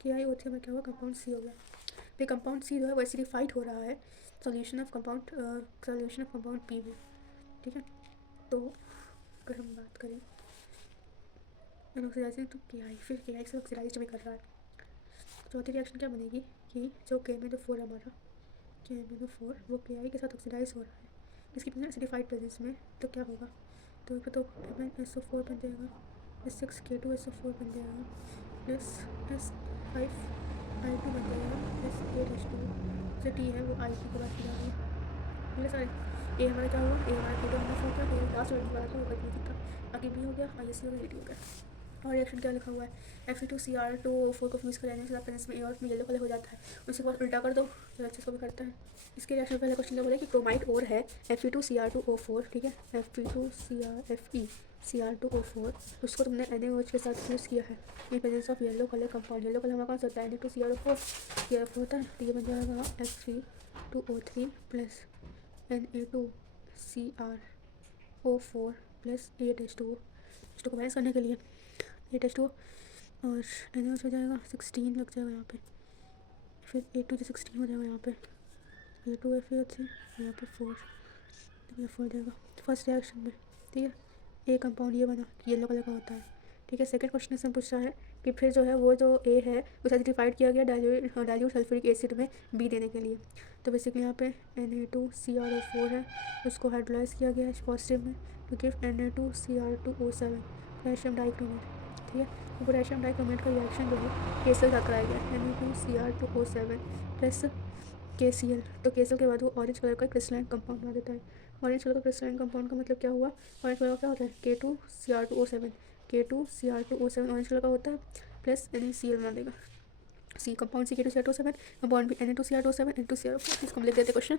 KiO3 में क्या हुआ, कंपाउंड सी हो गया। फिर कंपाउंड सी जो है वो एसिडिफाइड हो रहा है सॉल्यूशन ऑफ कंपाउंड पी में। ठीक है, तो अगर हम बात करें ऑक्सीडाइजिंग तो KI, फिर KI से ऑक्सीडाइज भी कर रहा है। चौथी रिएक्शन क्या बनेगी कि जो KMnO4 हमारा KMnO4 वो KI के साथ ऑक्सीडाइज हो रहा है इसकी एसिडिफाइड प्रेजेंस में, तो क्या होगा, तो MnSO4 बन जाएगा प्लस 6 K2SO4 बन जाएगा प्लस S5I2 बन जाएगा प्लस 8H2। जो टी है वो आई की बात की जा रही है। बोले सॉरी, ए हमारा क्या हुआ, ए हमारा K2MnO4 क्या तो लास्ट में वाला था वो कंफ्यूज था। आगे बी हो गया, आगे सी हो गया, डी हो गया। और रिएक्शन क्या लिखा हुआ है, Fe2Cr2O4 को फ्यूज़ कराने से प्रेजेंस में ए और में येलो कलर हो जाता है। उसके बाद उल्टा कर दो तो अच्छे को भी करता है। इसके रिएक्शन पहले क्वेश्चन क्या बोला कि क्रोमाइड और है Fe2Cr2O4। ठीक है, Fe2Cr2O4 उसको तुमने NaOH के साथ फ्यूज़ किया है in presence of yellow colour compound. Yellow colour हमारे पास होता है Na2Cr4 होता है, तो ये बन जाएगा Fe2O3 plus Na2Cr O4 plus 8H2O। इसको कंबाइन करने के लिए 8H2O और NaOH हो जाएगा 16 लग जाएगा यहाँ पे, फिर A2 जो 16 हो जाएगा यहाँ पे, A2Fe3 यहाँ पे 4, ये फोर देगा फर्स्ट रिएक्शन में, ठीक है। ए कंपाउंड ये बना येलो कलर का होता है, ठीक है। सेकंड क्वेश्चन इसमें पूछ रहा है कि फिर जो है वो जो ए है वो एसिडिफाइड किया गया डाइल्यूट सल्फ्यूरिक एसिड में बी देने के लिए। तो बेसिकली यहाँ पे Na2CrO4 है, उसको हाइड्रोलाइज किया गया है पॉजिटिव में to give Na2Cr2O7 potassium dichromate, ठीक है। तो पोटेशियम डाइक्रोमेट का रिएक्शन जो है के से साथ कराया गया Na2Cr2O7 प्लस KCl। तो KCl के बाद वो ऑरेंज कलर का क्रिस्टलाइन कंपाउंड बना देता है। ऑरेंज कलर का क्रिस्टलाइन कंपाउंड का मतलब क्या हुआ, ऑरेंज कलर का क्या होता है K2Cr2O7, K2Cr2O7 ऑरेंज कलर का होता है प्लस NaCl बना देगा। सी कंपाउंड K2Cr2O7 कंपाउंड भी Na2Cr2O7 N2CrO4। इसको हम लिख देते क्वेश्चन।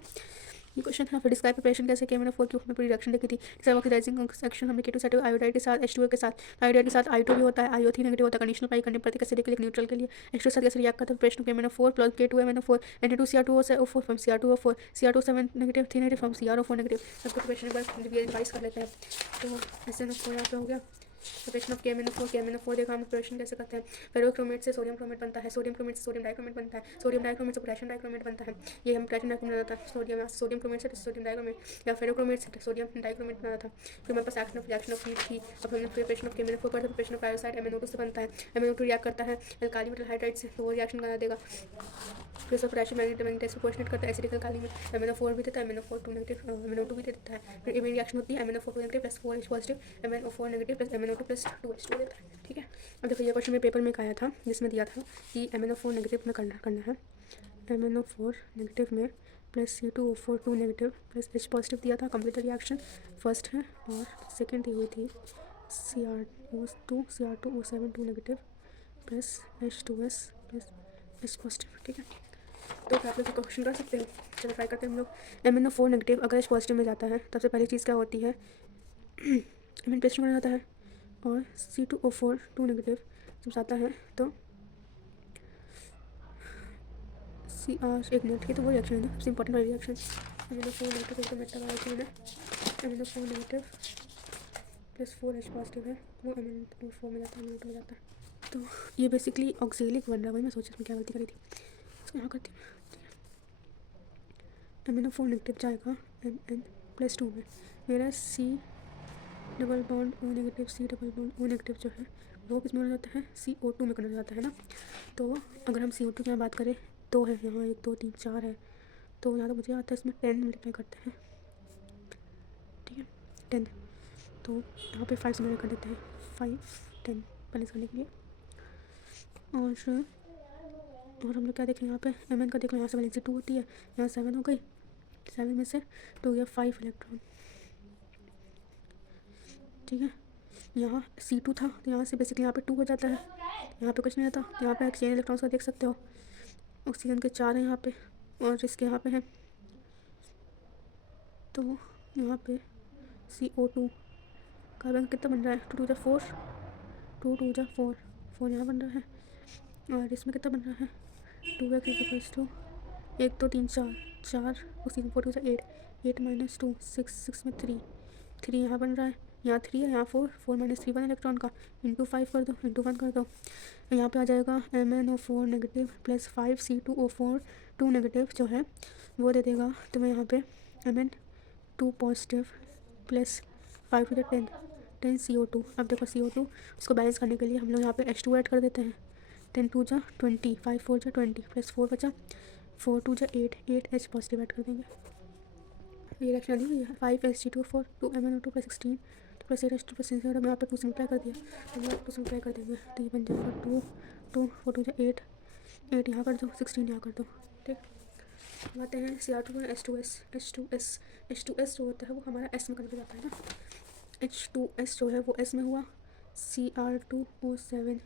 ये क्वेश्चन है। फिर डिस्क्राइब प्रिपरेशन कैसे किया, मैंने 4 की हमें पूरी रिएक्शन देखी थी। जैसे ऑक्सीडाइजिंग एक्शन हमने K2 आयोडाइड के साथ H2O के साथ, आयोडाइड के साथ I2 भी होता है, IO3 नेगेटिव होता है, कंडीशनल पाई करने पड़ती है कैसे देखिए न्यूट्रल के लिए H2 के साथ कैसे रिएक्ट करता है। प्रिपरेशन किया मैंने 4 plus K2MnO4 Na2Cr2O4 from Cr2O4 Cr2O7 negative 3 negative from CrO4 negative. सबको प्रिपरेशन एक बार रिवाइज कर लेते हैं। तो SnO4 यहाँ पे हो गया। प्रिपरेशन ऑफ KMnO4 देखा हम प्रिपरेशन कैसे करते हैं। फेरोक्रोमेट से सोडियम क्रोमेट बनता है, सोडियम क्रोमेट से सोडियम डाइक्रोमेट बनता है, सोडियम डाइक्रोमेट से पोटेशियम डाइक्रोमेट बनता है। ये हम पोटेशियम डाइक्रोमेट बनाता है सोडियम क्रोमेट से सोडियम डाइक्रोमेट या फेरोक्रोमेट से सोडियम डाइक्रोमेट बना था। फिर हमारे पास action of reaction of heat थी। अब हमने प्रिपरेशन ऑफ KMnO4 करते हैं। प्रिपरेशन ऑफ पायोसाइड MnO2 से बनता है, MnO2 रिएक्ट करता है अल्काली मेटल हाइड्राइड से, तो वो रिएक्शन करा देगा। फिर उसका पोटेशियम मैग्नेटाइट प्रोपोर्शनेट करता है एसिडिक अल्काली में, MnO4 भी देता है, MnO4 2 नेगेटिव MnO2 भी देता है। फिर ये रिएक्शन होती है MnO4 negative plus 4H positive MnO4 negative plus MnO2 plus 2H2 देता है, ठीक है। अब देखो ये क्वेश्चन मेरे पेपर में आया था जिसमें दिया था कि MnO4 नेगेटिव में करना है, MnO4 नेगेटिव में plus C2O4 2 negative plus H positive दिया था। कंप्लीट रिएक्शन फर्स्ट है और सेकेंड दी हुई थी Cr2O7 2 negative plus H2S plus H positive, ठीक है। तो आप लोग क्वेश्चन कर सकते हो। चलो ट्राई करते हैं हम लोग। MnO4 नेगेटिव अगर H पॉजिटिव में जाता है तो सबसे पहली चीज़ क्या होती है, एमिन पेस्टिंग बना जाता है। और C2O4 2 नेगेटिव जब जाता है तो एक मिनट की तो वो रिएक्शन है ना सबसे इंपॉर्टेंट वाली रिएक्शन। MnO4 नेगेटिव एकदम मेटा वाला रिएक्शन है। MnO4 negative plus 4H positive है, वो MnO4 में जाता है, MnO2 में जाता है। तो ये बेसिकली ऑक्सीलिक बन रहा है। वही मैं सोचा इसमें क्या गलती करी थी, इसको यहाँ करती हूँ। MnO4 नेगेटिव जाएगा Mn प्लस 2 में, मेरा C double bond O negative C double bond O negative जो है वो किस में बना जाता है, CO2 में कन्वर्ट जाता है ना। तो अगर हम CO2 की यहाँ बात करें तो है यहाँ 1 2 3 4 है, तो यहाँ तो मुझे आता है इसमें 10 मल्टीप्लाई करते हैं, ठीक है 10। तो यहाँ पे 5 से मल्टीप्लाई कर देते हैं, 5 10 बैलेंस करने के लिए। और हम लोग क्या देखें यहाँ पे Mn का देख लो, यहाँ से वैलेंसी 2 होती है, यहाँ 7 हो गई, 7 में से 2 गया 5 इलेक्ट्रॉन, ठीक है। यहाँ C2 था तो यहाँ से बेसिकली यहाँ पे 2 हो जाता है, यहाँ पे कुछ नहीं आता। यहाँ पे एक्सचेंज इलेक्ट्रॉन्स का देख सकते हो, ऑक्सीजन के 4 हैं यहाँ पे और इसके यहाँ पे हैं। तो यहाँ पे CO2 कार्बन कितना बन रहा है, 2 2 4 2 2 4 4 यहाँ बन रहा है। और इसमें कितना बन रहा है 2x equals to 1 2 3 4 4 oxygen 4 2 8 8 minus 2 6 में 3 यहाँ बन रहा है, यहाँ 3 है, यहाँ 4 माइनस 3 1 इलेक्ट्रॉन का इंटू 5 कर दो, इंटू 1 कर दो। यहाँ पे आ जाएगा MnO4 negative plus 5 C2O4 2 negative जो है वो दे देगा तुम्हें यहाँ पे Mn2 positive plus 5 to the 10 CO2। अब देखो CO2 उसको बैलेंस करने के लिए हम लोग यहाँ पे H2 ऐड कर देते हैं, 10 2 जा 20 5 4 जा 20 प्लस 4 बचा 4 2 जा 8 H पॉजिटिव ऐड कर देंगे। ये रिएक्शन दी हुई है 5 H2O4 2 MnO2 plus 16 plus 8 H2 plus 6 हमने यहाँ पे 2 सिंप्लाई कर दिया, तो हम यहाँ 2 सिंप्लाई कर देंगे तो ये बन जाएगा 2 2 4 2 8 8 यहाँ कर दो 16 यहाँ कर दो, ठीक। आते हैं Cr2 और H2S जो होता है वो हमारा S में कन्वर्ट जाता है ना। H2S जो है वो S में हुआ, Cr2O7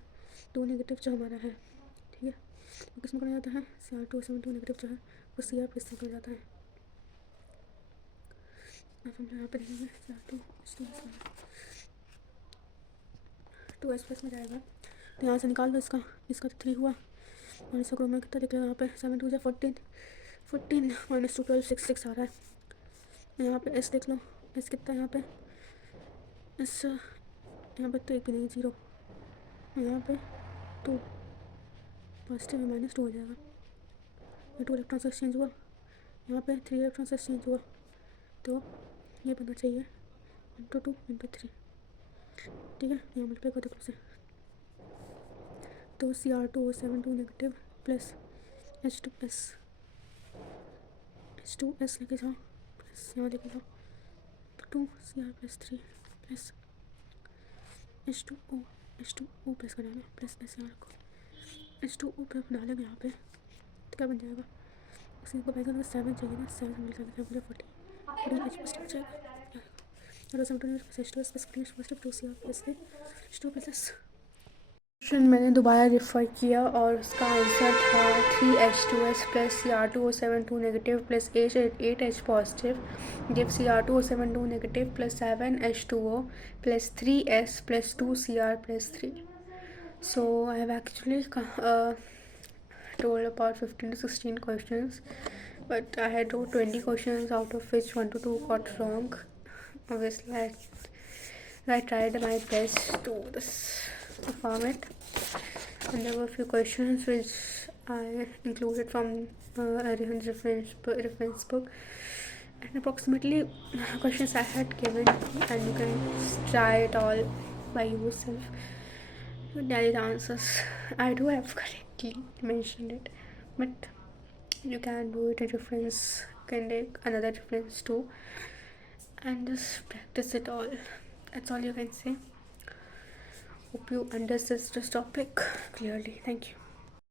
2 नेगेटिव जो हमारा है, ठीक है, वो किस में कन्वर्ट जाता है, Cr2O7 2 नेगेटिव जो है वो Cr प्लस में कन्वर्ट जाता है। अब हम यहाँ पे देखेंगे Cr2 2S+ में जाएगा तो यहाँ से निकाल दो इसका तो 3 हुआ और इसका क्रोम में कितना दिख रहा है यहाँ पे 7 2 14 माइनस 2 12 6 आ रहा है। यहाँ पे S देख लो, S कितना है यहाँ पे, S यहाँ पे तो एक भी नहीं 0, यहाँ पे 2 पॉजिटिव में -2 हो जाएगा, ये 2 इलेक्ट्रॉन से एक्सचेंज हुआ, यहाँ पे 3 इलेक्ट्रॉन से एक्सचेंज हुआ, तो ये बनना चाहिए 1/2 × 3, ठीक है। यहाँ मल्टीप्लाई कर दो से, तो Cr2O72 नेगेटिव प्लस H2S लेके जाओ प्लस यहाँ लेके जाओ 2Cr+3 प्लस H2O प्लस का डालो प्लस S यहाँ रखो H2O प्लस डालेंगे यहाँ पे तो क्या बन जाएगा, उसी को पैसा 7 चाहिए ना, 7 मिल जाएगा 40 H पॉजिटिव जाएगा और H2S plus positive 2Cr+3 H2 plus. Question मैंने दोबारा रेफर किया और उसका आंसर था 3H2S plus Cr2O72 negative plus 8H positive give Cr2O72 negative plus 7H2O plus 3S plus 2Cr+3. So I have actually told about 15 to 16 questions, but I had wrote 20 questions, out of which 1 to 2 got wrong. Obviously I tried my best to perform it, and there were a few questions which I included from Arihan's reference book, and approximately questions I had given, and you can try it all by yourself to tally the answers. I do have correctly mentioned it, but you can do it in reference, can take another reference too, and just practice it all. That's all you can say. Hope you understood this topic clearly. Thank you.